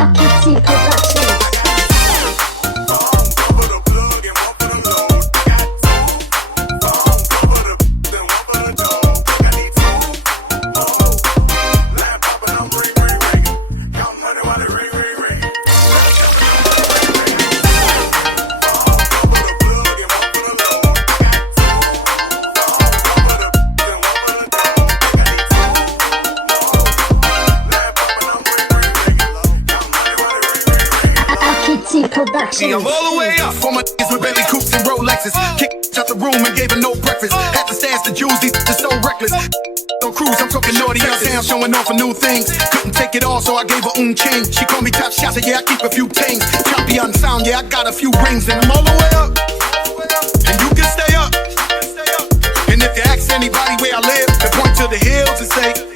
Productionz. See, I'm all the way up for my niggas with Bentley coupes and Rolexes. Kicked out the room and gave her no breakfast. Had to stash the jewels, these are so reckless. On cruise, I'm talking naughty uptown, showing off for new things. Couldn't take it all, so I gave her change. She called me top shot, said yeah, I keep a few things. Champion sound, yeah, I got a few rings, and I'm all the way up. And you can stay up. And if you ask anybody where I live, they point to the hills and say